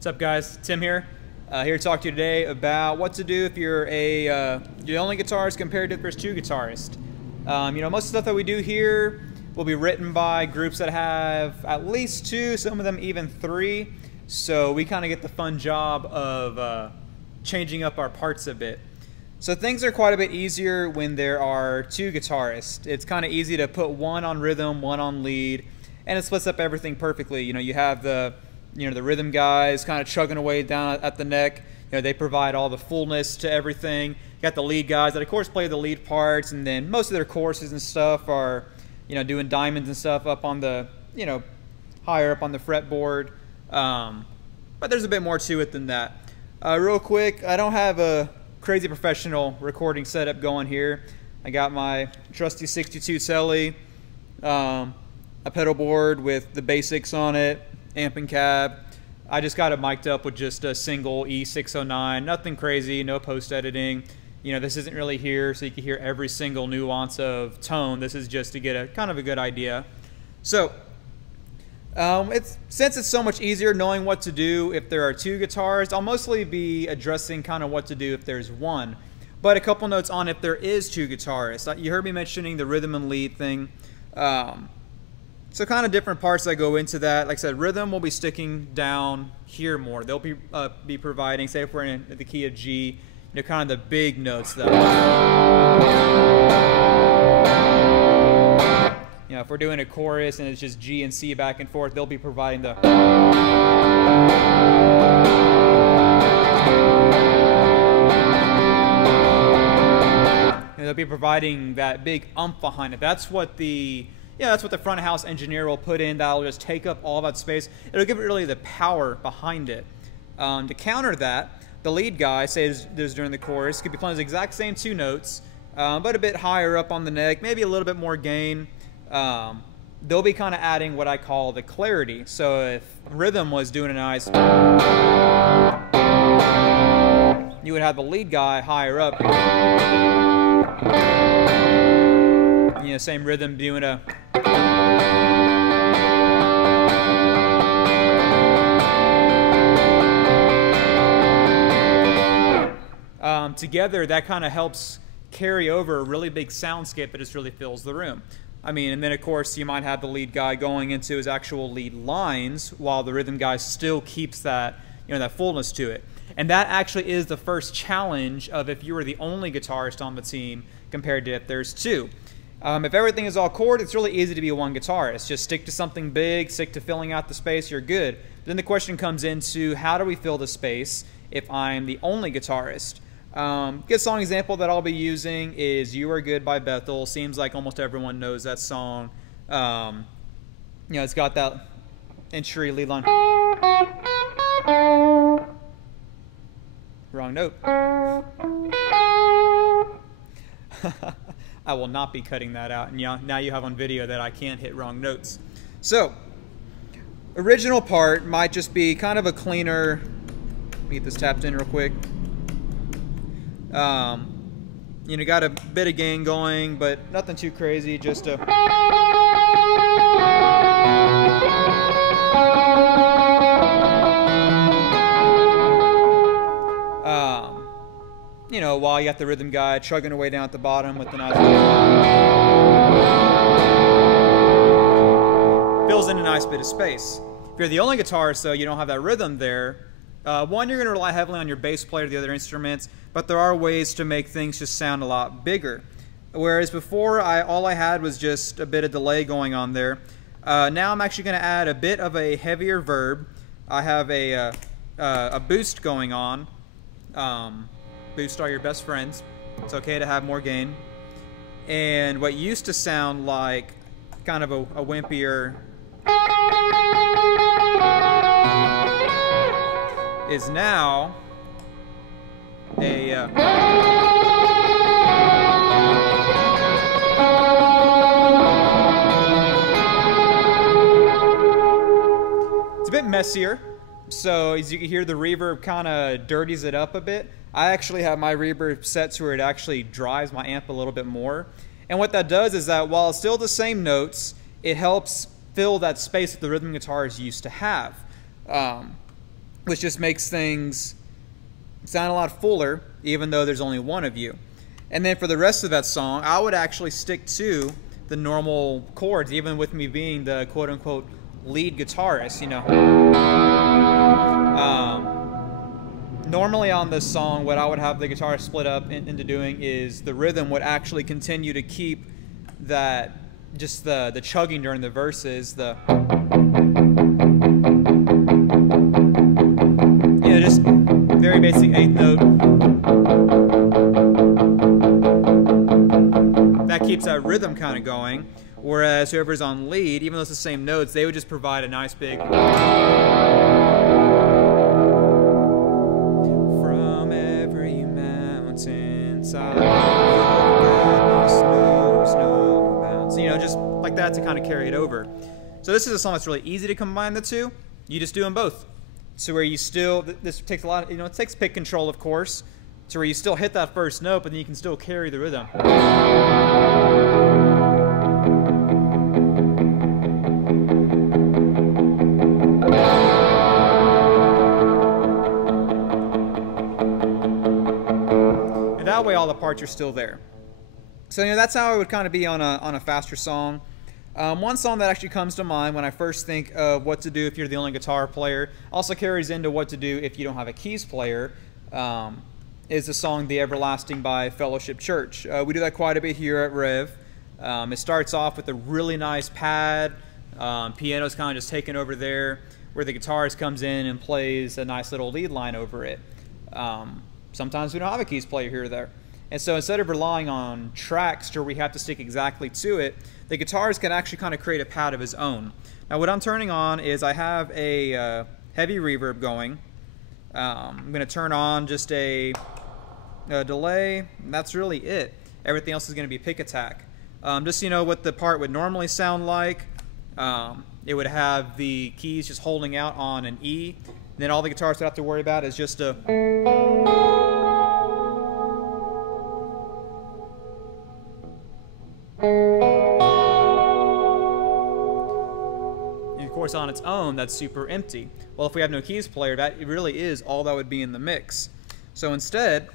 What's up, guys? Tim here. Here to talk to you today about what to do if you're you're the only guitarist compared to if there's two guitarists. Most of the stuff that we do here will be written by groups that have at least two, some of them even three. So we kind of get the fun job of changing up our parts a bit. So things are quite a bit easier when there are two guitarists. It's kind of easy to put one on rhythm, one on lead, and it splits up everything perfectly. You have the rhythm guys kind of chugging away down at the neck. They provide all the fullness to everything. You got the lead guys that of course play the lead parts, and then most of their choruses and stuff are, doing diamonds and stuff up on the, higher up on the fretboard. But there's a bit more to it than that. Real quick, I don't have a crazy professional recording setup going here. I got my trusty 62 Tele, a pedal board with the basics on it, amp and cab. I just got it mic'd up with just a single E609, nothing crazy, no post editing. This isn't really here so you can hear every single nuance of tone. This is just to get a kind of a good idea. So since it's so much easier knowing what to do if there are two guitars, I'll mostly be addressing kind of what to do if there's one. But a couple notes on if there is two guitarists. You heard me mentioning the rhythm and lead thing. So kind of different parts that go into that. Like I said, rhythm will be sticking down here more. They'll be providing, say if we're in the key of G, kind of the big notes though. If we're doing a chorus and it's just G and C back and forth, they'll be providing the. They'll be providing that big behind it. That's what the front of house engineer will put in. That'll just take up all that space. It'll give it really the power behind it. To counter that, the lead guy, say there's during the chorus, could be playing the exact same two notes, but a bit higher up on the neck, maybe a little bit more gain. They'll be kind of adding what I call the clarity. So if rhythm was doing a nice, you would have the lead guy higher up. Same rhythm doing a. Together, that kind of helps carry over a really big soundscape that just really fills the room. And then of course you might have the lead guy going into his actual lead lines while the rhythm guy still keeps that, that fullness to it. And that actually is the first challenge of if you were the only guitarist on the team compared to if there's two. If everything is all chord, it's really easy to be one guitarist. Just stick to something big, stick to filling out the space, you're good. But then the question comes into how do we fill the space if I'm the only guitarist? Good song example that I'll be using is You Are Good by Bethel. Seems like almost everyone knows that song. It's got that entry lead line. Wrong note. I will not be cutting that out. And now you have on video that I can't hit wrong notes. So, original part might just be kind of a cleaner. Let me get this tapped in real quick. Got a bit of gain going, but nothing too crazy, just a. While you got the rhythm guy chugging away down at the bottom with the nice. Fills in a nice bit of space. If you're the only guitarist, though, you don't have that rhythm there. One, you're going to rely heavily on your bass player, the other instruments, but there are ways to make things just sound a lot bigger. Whereas before, all I had was just a bit of delay going on there. Now I'm actually going to add a bit of a heavier verb. I have a boost going on. Boost are your best friends. It's okay to have more gain. And what used to sound like kind of a wimpier is now a it's a bit messier, so as you can hear the reverb kind of dirties it up a bit. I actually have my reverb set to where it actually drives my amp a little bit more, and what that does is that while it's still the same notes, it helps fill that space that the rhythm guitars used to have. which just makes things sound a lot fuller, even though there's only one of you. And then for the rest of that song, I would actually stick to the normal chords, even with me being the quote-unquote lead guitarist, you know. Normally on this song, what I would have the guitar split up into doing is the rhythm would actually continue to keep that, just the chugging during the verses, the, you know, just very basic eighth note. That keeps that rhythm kind of going, whereas whoever's on lead, even though it's the same notes, they would just provide a nice big from every mountainside, snow bounds, you know, just like that to kind of carry it over. So this is a song that's really easy to combine the two. You just do them both. So where you still, this takes a lot, you know, it takes pick control, of course, to where you still hit that first note, but then you can still carry the rhythm. And that way all the parts are still there. So, you know, that's how it would kind of be on a faster song. One song that actually comes to mind when I first think of what to do if you're the only guitar player, also carries into what to do if you don't have a keys player, is the song The Everlasting by Fellowship Church. We do that quite a bit here at Rev. It starts off with a really nice pad. Piano's kind of just taken over there, where the guitarist comes in and plays a nice little lead line over it. Sometimes we don't have a keys player here or there. And so instead of relying on tracks where we have to stick exactly to it, the guitarist can actually kind of create a pad of his own. Now what I'm turning on is I have a heavy reverb going. I'm going to turn on just a delay, and that's really it. Everything else is going to be pick attack. Just so you know what the part would normally sound like, it would have the keys just holding out on an E. Then all the guitarists would have to worry about is just a... Of course, on its own, that's super empty. Well, if we have no keys player, that really is all that would be in the mix. So instead,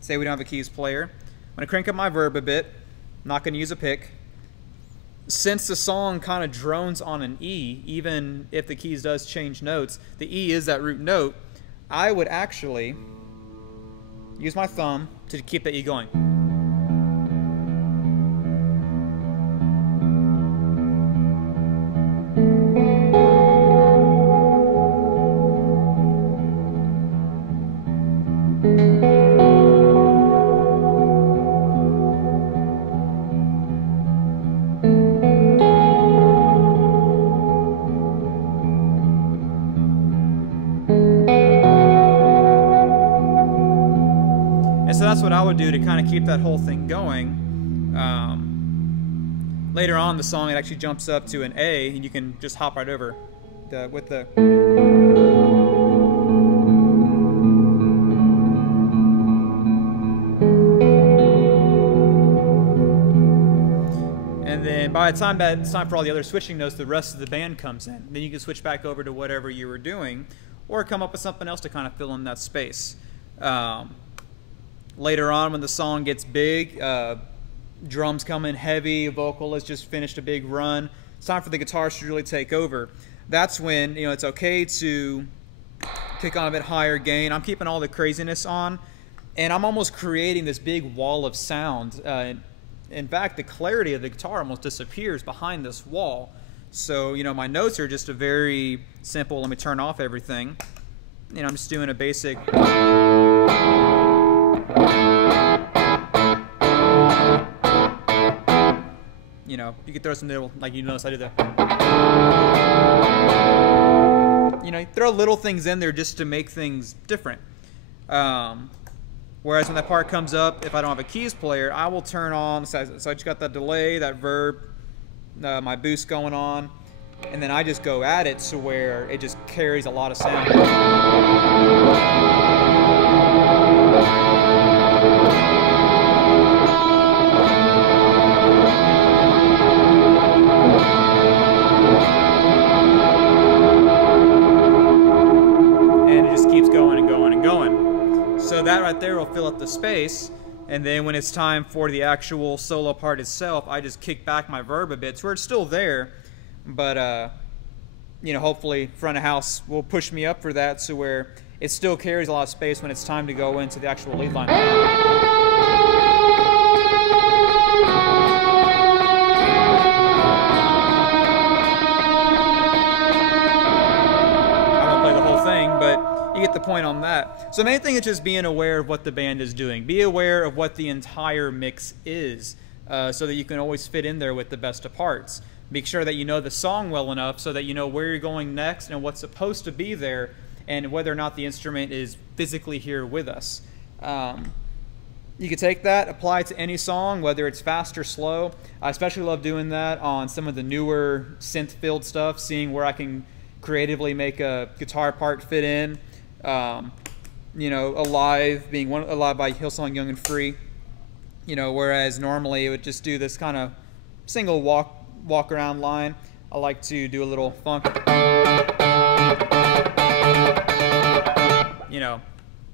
say we don't have a keys player, I'm going to crank up my verb a bit. I'm not going to use a pick. Since the song kind of drones on an E, even if the keys does change notes, the E is that root note, I would actually use my thumb to keep that E going. So that's what I would do to kind of keep that whole thing going. Later on, the song, it actually jumps up to an A, and you can just hop right over with the... And then by the time that it's time for all the other switching notes, the rest of the band comes in. Then you can switch back over to whatever you were doing, or come up with something else to kind of fill in that space. Later on, when the song gets big, drums come in heavy, vocal has just finished a big run, it's time for the guitars to really take over. That's when, you know, it's okay to kick on a bit higher gain. I'm keeping all the craziness on, and I'm almost creating this big wall of sound. In fact, the clarity of the guitar almost disappears behind this wall. So, you know, my notes are just a very simple, let me turn off everything. You know, I'm just doing a basic... You know, you could throw some little, like you notice I do that. You know, throw little things in there just to make things different. Whereas when that part comes up, if I don't have a keys player, I will turn on, so I just got that delay, that verb, my boost going on, and then I just go at it to where it just carries a lot of sound. right there will fill up the space, and then when it's time for the actual solo part itself, I just kick back my verb a bit to where it's still there, but you know, hopefully front of house will push me up for that, so where it still carries a lot of space when it's time to go into the actual lead line. You get the point on that. So the main thing is just being aware of what the band is doing. Be aware of what the entire mix is, so that you can always fit in there with the best of parts. Make sure that you know the song well enough so that you know where you're going next and what's supposed to be there, and whether or not the instrument is physically here with us. You can take that, apply it to any song, whether it's fast or slow. I especially love doing that on some of the newer synth-filled stuff, seeing where I can creatively make a guitar part fit in. You know, Alive being one, Alive by Hillsong Young and Free. You know, whereas normally it would just do this kind of single walk around line. I like to do a little funk. You know,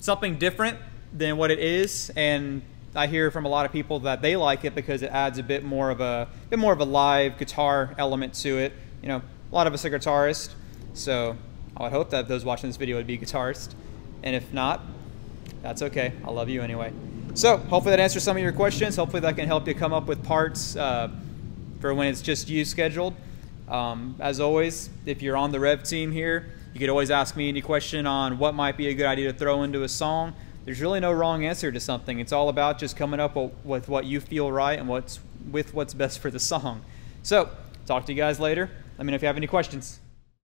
something different than what it is, and I hear from a lot of people that they like it because it adds a bit more of a live guitar element to it. You know, a lot of us are guitarists, so I would hope that those watching this video would be guitarists, and if not, that's okay. I love you anyway. So hopefully that answers some of your questions. Hopefully that can help you come up with parts for when it's just you scheduled. As always, if you're on the Rev team here, you could always ask me any question on what might be a good idea to throw into a song. There's really no wrong answer to something. It's all about just coming up with what you feel right and what's best for the song. So talk to you guys later. Let me know if you have any questions.